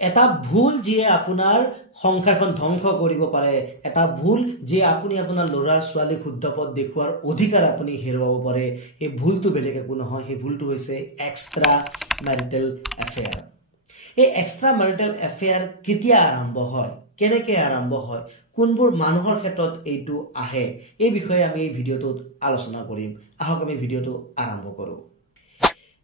এটা ভুল যিয়ে আপোনাৰ সংসাৰখন ধ্বংস কৰিব পাৰে, এটা ভুল যিয়ে আপুনি আপোনাৰ ল'ৰা ছোৱালী শুদ্ধ পথ দেখুৱাৰ অধিকাৰ আপুনি হেৰুৱাব পাৰে। এই ভুলটো বেলেগ একো নহয়, সেই ভুলটো হৈছে এক্সট্ৰা মেৰিটেল এফেয়াৰ। এই এক্সট্ৰা মেৰিটেল এফেয়াৰ কেতিয়া আৰম্ভ হয়, কেনেকৈ আৰম্ভ হয়, কোনবোৰ মানুহৰ ক্ষেত্ৰত এইটো আহে, এই বিষয়ে আমি এই ভিডিঅ'টোত আলোচনা কৰিম। আহক আমি ভিডিঅ'টো আৰম্ভ কৰোঁ।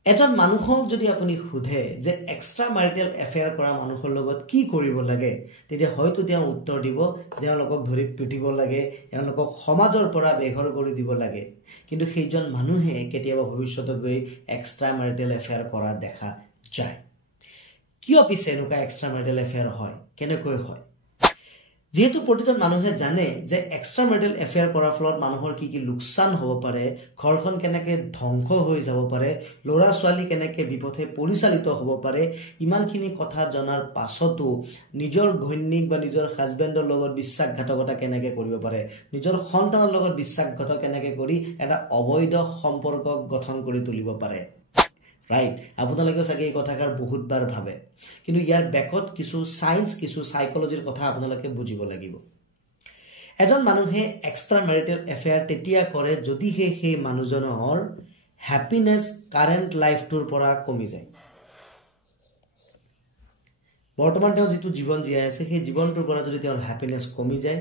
এজন মানুহক যদি আপুনি সোধে যে এক্সট্ৰা মেৰিটেল এফেয়াৰ কৰা মানুহৰ লগত কি কৰিব লাগে, তেতিয়া হয়তো তেওঁ উত্তৰ দিব যে তেওঁলোকক ধৰি পিটিব লাগে, তেওঁলোকক সমাজৰ পৰা বেঘৰ কৰি দিব লাগে। কিন্তু সেইজন মানুহে কেতিয়াবা ভৱিষ্যতত গৈ এক্সট্ৰা মেৰিটেল এফেয়াৰ কৰা দেখা যায়। কিয় পিছে এনেকুৱা এক্সট্ৰা মেৰিটেল এফেয়াৰ হয়, কেনেকৈ হয়? যেহেতু প্ৰতিজন মানুহে জানে যে এক্সট্ৰা মেৰিটেল এফেয়াৰ কৰাৰ ফলত মানুহৰ কি কি লোকচান হ'ব পাৰে, ঘৰখন কেনেকৈ ধ্বংস হৈ যাব পাৰে, ল'ৰা ছোৱালী কেনেকৈ বিপথে পৰিচালিত হ'ব পাৰে, ইমানখিনি কথা জনাৰ পাছতো নিজৰ ঘৈণীক বা নিজৰ হাজবেণ্ডৰ লগত বিশ্বাসঘাতকতা কেনেকৈ কৰিব পাৰে, নিজৰ সন্তানৰ লগত বিশ্বাসঘাতক কেনেকৈ কৰি এটা অবৈধ সম্পৰ্ক গঠন কৰি তুলিব পাৰে। ৰাইট, আপোনালোকেও চাগে এই কথাষাৰ বহুতবাৰ ভাবে, কিন্তু ইয়াৰ বেকত কিছু সায়েন্স, কিছু সাইকোলজিৰ কথা আপোনালোকে বুজিব লাগিব। এজন মানুহে এক্সট্ৰা মেৰিটেল এফেয়াৰ তেতিয়া কৰে যদিহে সেই মানুহজনৰ হ্যাপিনেছ কাৰেণ্ট লাইফটোৰ পৰা কমি যায়। বৰ্তমান তেওঁ যিটো জীৱন জীয়াই আছে সেই জীৱনটোৰ পৰা যদি তেওঁৰ হ্যাপিনেছ কমি যায়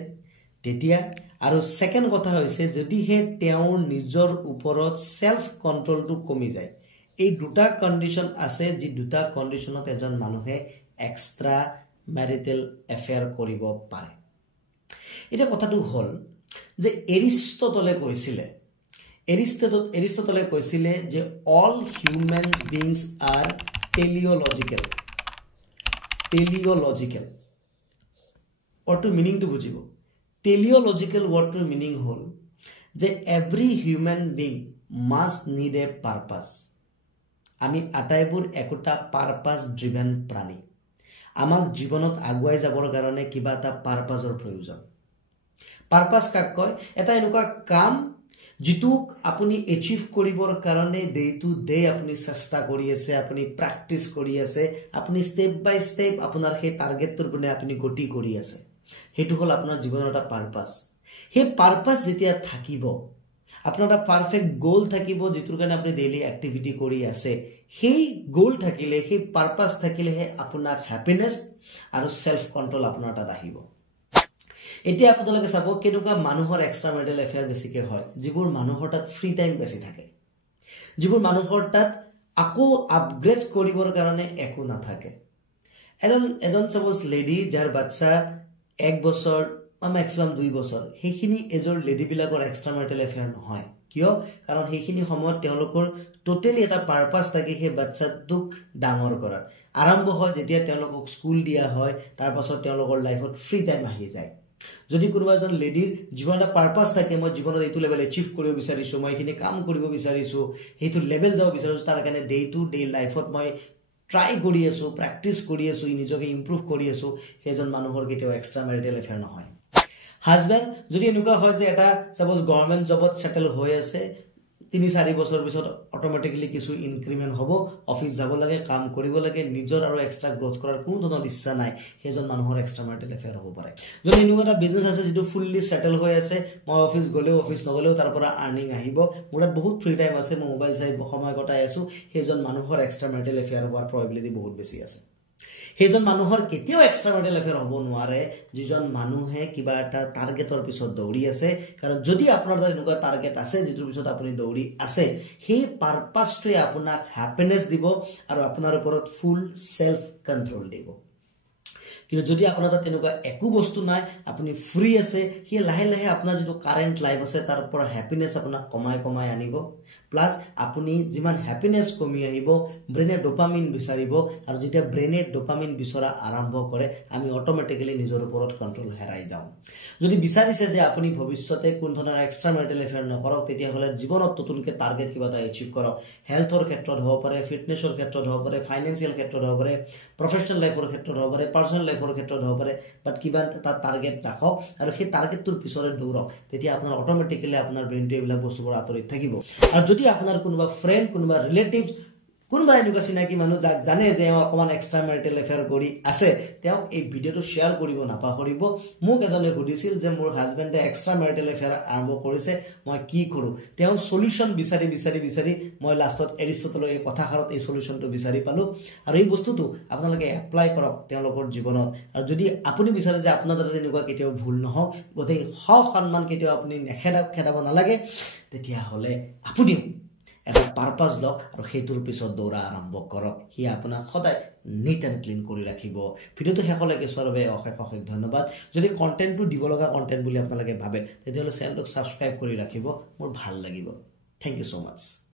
তেতিয়া, আৰু সেকেন্ড কথা হৈছে যদিহে তেওঁৰ নিজৰ ওপৰত সেলফ কন্ট্ৰলটো কমি যায়। এই দুটা কন্ডিশন আছে, যি দুটা কন্ডিশনত এজন মানুহে এক্সট্ৰা মেৰিটেল এফেয়াৰ কৰিব পাৰে। এটা কথাটো হল যে এৰিষ্টটলে কৈছিলে যে all human beings R teleological. ওয়াৰ্ডটোৰ মিনিংটো বুজিব। টেলিওলজিক্যাল ওয়াৰ্ডটোৰ মিনিং হল যে every human being must need a পাৰপাস। আমি আটাইবোৰ একোটা পাৰপাস ড্ৰিভেন প্ৰাণী। আমাক জীৱনত আগুৱাই যাবৰ কাৰণে কিবা এটা পাৰপাসৰ প্ৰয়োজন। পাৰপাস কাক কয়? এটা এনেকুৱা কাম যিটো আপুনি এচিভ কৰিবৰ কাৰণে ডে টু ডে আপুনি চেষ্টা কৰি আছে, আপুনি প্ৰেক্টিস কৰি আছে, আপুনি স্টেপ বাই স্টেপ আপোনাৰ সেই টাৰ্গেটটোৰ পিনে আপুনি গতি কৰি আছে। সেইটো হল আপোনাৰ জীৱনৰ এটা পাৰপাস। সেই পাৰপাস যেতিয়া থাকিব, আপোনাৰ এটা পাৰফেক্ট গোল থাকিব যিটোৰ কাৰণে আপুনি ডেইলি এক্টিভিটি কৰি আছে। সেই গোল থাকিলে, সেই পাৰপাস থাকিলেহে আপোনাৰ হ্যাপিনেছ আৰু সেলফ কন্ট্ৰল আপোনাৰ তাত আহিব। এতিয়া আপোনালোকে চাব কেনেকুৱা মানুহৰ এক্সট্ৰা মেৰিটেল এফেয়াৰ বেছিকৈ হয়, যিবোৰ মানুহৰ তাত ফ্ৰী টাইম বেছি থাকে, যিবোৰ মানুহৰ তাত আকৌ আপগ্ৰেড কৰিবৰ কাৰণে একো নাথাকে। এজন সাপোজ লেডি যাৰ বাচ্চা 1 বছৰ বা ম্যাক্সিমাম 2 বছৰ, সেইখিনি এজৰ লেডিবিলাকৰ এক্সট্ৰা মেৰিটেল এফেয়াৰ নহয়। কিয়? কাৰণ সেইখিনি সময়ত তেওঁলোকৰ টোটেলি এটা পাৰপাস থাকে সেই বাচ্চাটোক ডাঙৰ কৰাৰ। আৰম্ভ হয় যেতিয়া তেওঁলোকক স্কুল দিয়া হয়, তাৰ পাছত তেওঁলোকৰ লাইফত ফ্ৰী টাইম আহি যায়। যদি কোনোবা এজন লেডিৰ জীৱন এটা পাৰপাস থাকে, মই জীৱনত এইটো লেভেল এচিভ কৰিব বিচাৰিছো, মই এইখিনি কাম কৰিব বিচাৰিছো, সেইটো লেভেল যাব বিচাৰিছো, তাৰ কাৰণে ডে টু ডে লাইফত মই ট্ৰাই কৰি আছো, প্ৰেক্টিস কৰি আছো, নিজকে ইমপ্ৰুভ কৰি আছো, সেইজন মানুহৰ কেতিয়াও এক্সট্ৰা মেৰিটেল এফেয়াৰ নহয়। হাজবেণ্ড যদি এনেকুৱা হয় যে এটা সাপোজ গভৰ্নমেন্ট জবত সেটেল হৈ আছে, 3-4 বছৰ পিছত অটোমেটিক্যালি কিছু ইনক্ৰিমেন্ট হ'ব, অফিস যাব লাগে, কাম কৰিব লাগে, নিজৰ আৰু এক্সট্ৰা গ্ৰোথ কৰাৰ কোনো ধৰণৰ ইচ্ছা নাই, সেইজন মানুহৰ এক্সট্ৰা মেৰিটেল এফেয়াৰ হ'ব পাৰে। যদি এনেকুৱা এটা বিজনেস আছে যিটো ফুললি সেটেল হৈ আছে, মই অফিস গলেও অফিস নগলেও তাৰ পৰা আৰ্নিং আহিব, মোৰ তাত বহুত ফ্ৰী টাইম আছে, মই মোবাইল চাই সময় কটাই আছো, সেইজন মানুহৰ এক্সট্ৰা মেৰিটেল এফেয়াৰ হোৱাৰ প্ৰবাবিলিটি বহুত বেছি আছে। সেইজন মানুহৰ কেতিয়াও এক্সট্ৰা মেৰিটেল এফেয়াৰ হ'ব নোৱাৰে যিজন মানুহে কিবা এটা টাৰ্গেটৰ পিছত দৌৰি আছে। কাৰণ যদি আপোনাৰ তাত এনেকুৱা টাৰ্গেট আছে যিটোৰ পিছত আপুনি দৌৰি আছে, সেই পাৰপাসটোৱে আপোনাক হ্যাপিনেছ দিব আৰু আপোনাৰ ওপৰত ফুল সেলফ কন্ট্ৰল দিব। কিন্তু যদি আপোনাৰ তাত তেনেকুৱা একো বস্তু নাই, আপুনি ফ্ৰী আছে, সেই লাহে লাহে আপোনাৰ যিটো কাৰেন্ট লাইফ আছে তাৰ পৰা হ্যাপিনেছ আপোনাক কমাই আনিব। প্লাস আপুনি যিমান হ্যাপিনেছ কমি আহিব, ব্ৰেইনে ডোপামিন বিচাৰিব, আৰু যেতিয়া ব্ৰেইনে ডোপামিন বিচৰা আৰম্ভ কৰে, আমি অটোমেটিক্যালি নিজৰ ওপৰত কন্ট্ৰল হেৰাই যাওঁ। যদি বিচাৰিছে যে আপুনি ভৱিষ্যতে কোন ধৰণৰ এক্সট্ৰা মেৰিটেল এফেয়াৰ নকৰক, তেতিয়া হলে জীৱনত নতুনকৈ টাৰ্গেট কিবা এটা এচিভ কৰক। হেলথৰ ক্ষেত্ৰত হ'ব পাৰে, ফিটনেছৰ ক্ষেত্ৰত হ'ব পাৰে, ফাইনেন্সিয়েল ক্ষেত্ৰত হ'ব পাৰে, প্ৰফেশনাল লাইফৰ ক্ষেত্ৰত হ'ব পাৰে, পাৰ্সোনাল লাইফৰ ক্ষেত্ৰত হ'ব পাৰে, বাট কিবা এটা টাৰ্গেট ৰাখক আৰু সেই টাৰ্গেটটোৰ পিছৰে দৌৰক। তেতিয়া আপোনাৰ অটোমেটিক্যালি আপোনাৰ ব্ৰেইনটো এইবিলাক বস্তুবোৰ আঁতৰি থাকিব। আৰু যদি আপোনাৰ কোনোবা ফ্ৰেন্ড, কোনোবা ৰিলেটিভস কোনোবা এনেকুৱা চিনাকি মানুহ যাক জানে যে অকণমান এক্সট্ৰা মেৰিটেল এফেয়াৰ কৰি আছে তেওঁক এই ভিডিঅ'টো শ্বেয়াৰ কৰিব নাপাহৰিব মোক এজনে সুধিছিল যে মোৰ হাজবেণ্ডে এক্সট্ৰা মেৰিটেল এফেয়াৰ আৰম্ভ কৰিছে মই কি কৰোঁ তেওঁ সলিউশন বিচাৰি মই লাষ্টত এৰিষ্টটলৰ এই কথাষাৰত এই সলিউশনটো বিচাৰি পালোঁ আৰু এই বস্তুটো আপোনালোকে এপ্লাই কৰক তেওঁলোকৰ জীৱনত আৰু যদি আপুনি বিচাৰে যে আপোনাৰ দ্বাৰা তেনেকুৱা কেতিয়াও ভুল নহওক গোটেই সন্মান কেতিয়াও আপুনি খেদাব নালাগে তেতিয়াহ'লে আপুনিও এটা পাৰপাছ লওক আৰু সেইটোৰ পিছত দৌৰা আৰম্ভ কৰক সি আপোনাক সদায় নিট এণ্ড ক্লিন কৰি ৰাখিব ভিডিঅ'টো শেষলৈকে চোৱাৰ বাবে অশেষ ধন্যবাদ যদি কণ্টেণ্টটো দিব লগা কণ্টেণ্ট বুলি আপোনালোকে ভাবে তেতিয়াহ'লে চেনেলটোক ছাবস্ক্ৰাইব কৰি ৰাখিব মোৰ ভাল লাগিব থেংক ইউ ছ' মাছ